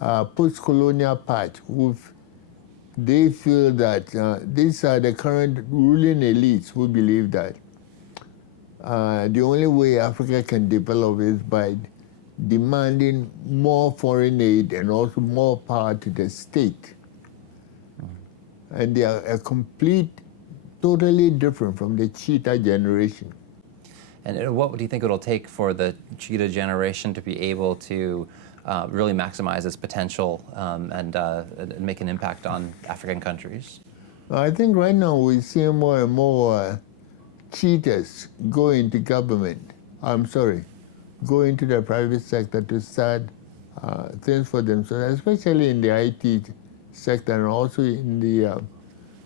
post-colonial part, they feel that these are the current ruling elites who believe that the only way Africa can develop is by demanding more foreign aid and also more power to the state. And they are totally different from the cheetah generation. And what do you think it'll take for the cheetah generation to be able to really maximize its potential and make an impact on African countries? I think right now we see more and more cheetahs go into government. Go into the private sector to start things for themselves, especially in the IT sector and also in the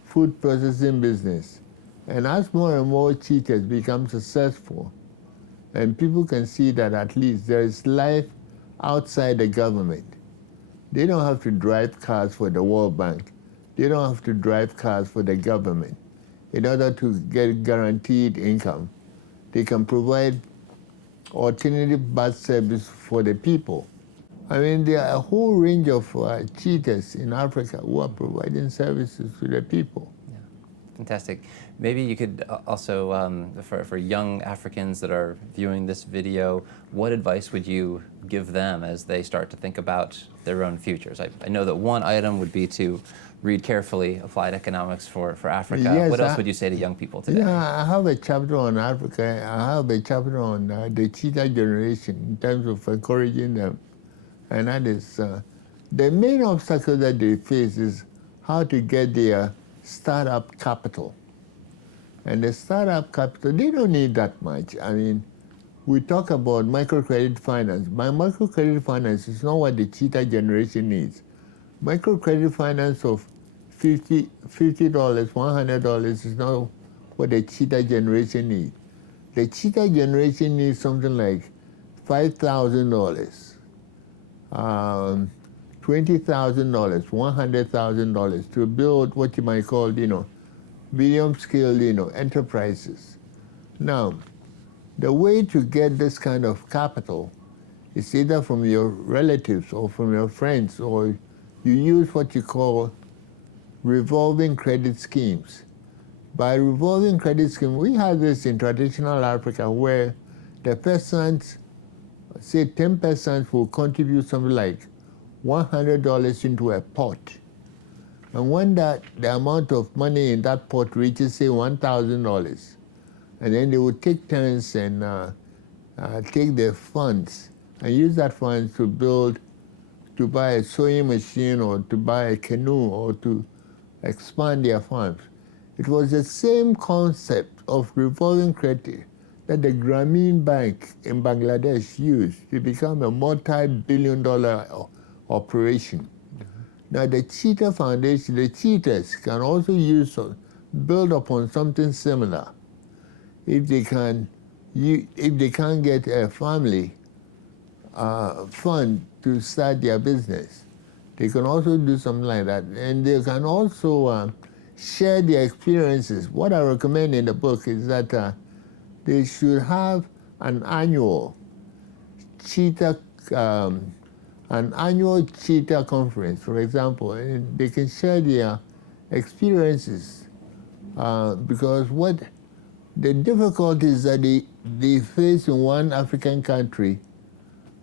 food processing business. And as more and more cheetahs become successful, and people can see that at least there is life outside the government. They don't have to drive cars for the World Bank. They don't have to drive cars for the government. In order to get guaranteed income, they can provide alternative bus service for the people. I mean, there are a whole range of cheetahs in Africa who are providing services to the people. Yeah. Fantastic. Maybe you could also, for young Africans that are viewing this video, what advice would you give them as they start to think about their own futures? I know that one item would be to read carefully applied economics for Africa. Yes, what else would you say to young people today? Yeah, I have a chapter on Africa. I have a chapter on the cheetah generation in terms of encouraging them. And that is, the main obstacle that they face is how to get their startup capital. And the startup capital, they don't need that much. I mean, we talk about microcredit finance. But microcredit finance is not what the cheetah generation needs. Microcredit finance of $50, $100 is not what the cheetah generation needs. The cheetah generation needs something like $5,000, $20,000, $100,000 to build what you might call, medium-scale, enterprises. Now, the way to get this kind of capital is either from your relatives or from your friends, or you use what you call revolving credit schemes. By revolving credit scheme, we have this in traditional Africa where the persons, say 10% will contribute something like $100 into a pot. And when the amount of money in that pot reaches, say, $1,000, and then they will take turns and take their funds and use that funds to buy a sewing machine or to buy a canoe or to expand their farms. It was the same concept of revolving credit that the Grameen Bank in Bangladesh used to become a multi-billion-dollar operation. Now the Cheetah Foundation, the cheetahs can also build upon something similar. If they can't get a family fund to start their business, they can also do something like that. And they can also share their experiences. What I recommend in the book is that they should have an annual cheetah conference, for example, and they can share their experiences because what the difficulties that they face in one African country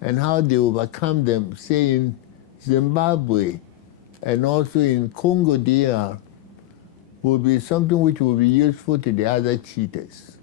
and how they overcome them, say in Zimbabwe and also in Congo DR, will be something which will be useful to the other cheetahs.